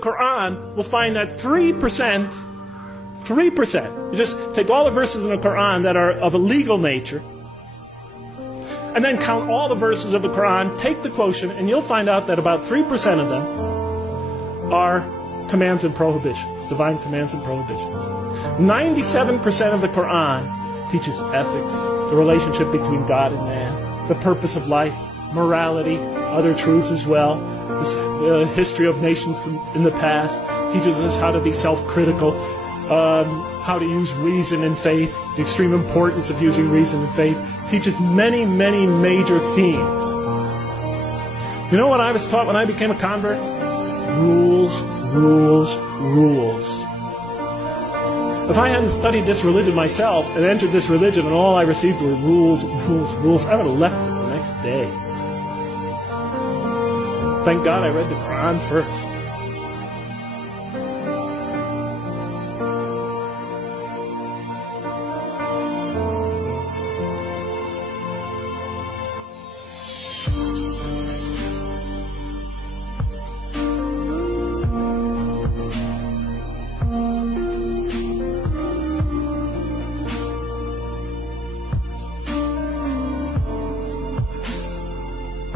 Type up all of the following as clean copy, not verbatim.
Quran, we'll find that 3%, you just take all the verses in the Quran that are of a legal nature, and then count all the verses of the Quran, take the quotient, and you'll find out that about 3% of them are commands and prohibitions, divine commands and prohibitions. 97% of the Quran teaches ethics, the relationship between God and man, the purpose of life, morality, other truths as well. The history of nations in the past teaches us how to be self-critical, how to use reason and faith, the extreme importance of using reason and faith, teaches many, many major themes. You know what I was taught when I became a convert? Rules, rules, rules. If I hadn't studied this religion myself and entered this religion and all I received were rules, rules, rules, I would have left it the next day. Thank God I read the Quran first.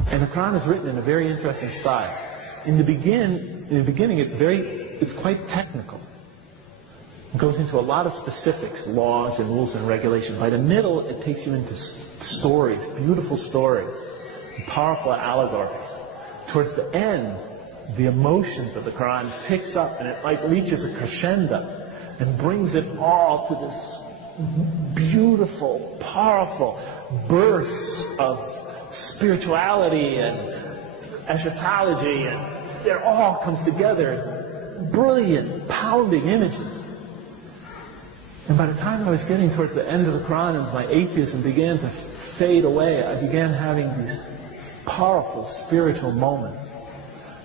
And the Quran is written in a very interesting style. In the beginning, it's quite technical. It goes into a lot of specifics, laws and rules and regulations. By the middle, it takes you into stories, beautiful stories, powerful allegories. Towards the end, the emotions of the Quran picks up and it like reaches a crescendo and brings it all to this beautiful, powerful bursts of spirituality and eschatology, and it all comes together, brilliant, pounding images. And by the time I was getting towards the end of the Quran, as my atheism began to fade away, I began having these powerful spiritual moments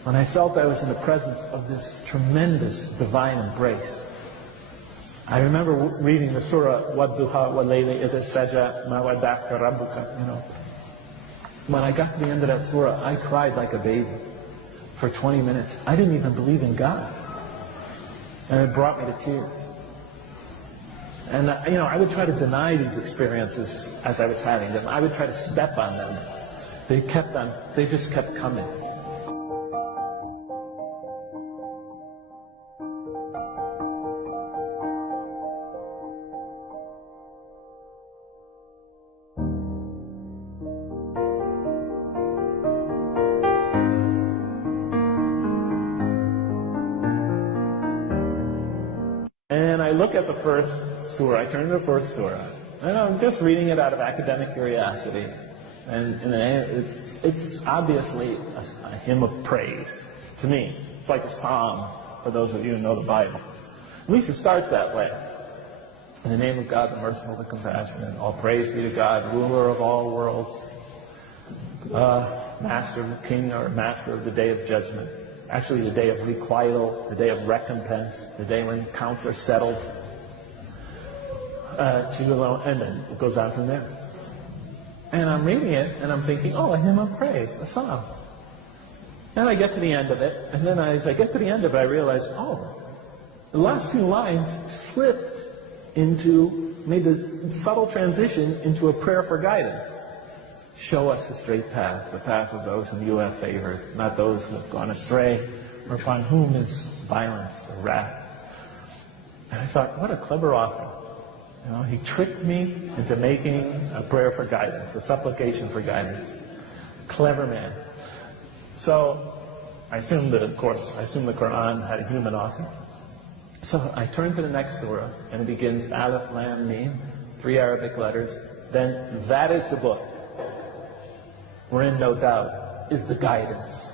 when I felt I was in the presence of this tremendous divine embrace. I remember reading the surah, وَالضُّحَى وَاللَّيْلِ إِذَا سَجَى مَا وَدَّعَكَ رَبُّكَ, you know. When I got to the end of that surah, I cried like a baby for 20 minutes. I didn't even believe in God. And it brought me to tears. And I would try to deny these experiences as I was having them. I would try to step on them. They just kept coming. And I look at the first surah, I turn to the first surah, and I'm just reading it out of academic curiosity. And it's obviously a hymn of praise to me. It's like a psalm for those of you who know the Bible. At least it starts that way. In the name of God, the merciful, the compassionate, all praise be to God, ruler of all worlds, master of the king or master of the day of judgment. Actually, the day of requital, the day of recompense, the day when accounts are settled. To you alone, and then it goes on from there. And I'm reading it, and I'm thinking, oh, a hymn of praise, a psalm. And I get to the end of it, and then as I get to the end of it, I realize, oh, the last few lines made a subtle transition into a prayer for guidance. Show us the straight path, the path of those whom you have favored, not those who have gone astray, or upon whom is violence or wrath. And I thought, what a clever author. You know, he tricked me into making a prayer for guidance, a supplication for guidance. Clever man. So I assumed that, of course, the Quran had a human author. So I turn to the next surah, and it begins Alif, Lam, Mim, 3 Arabic letters. Then that is the book, wherein, no doubt, is the guidance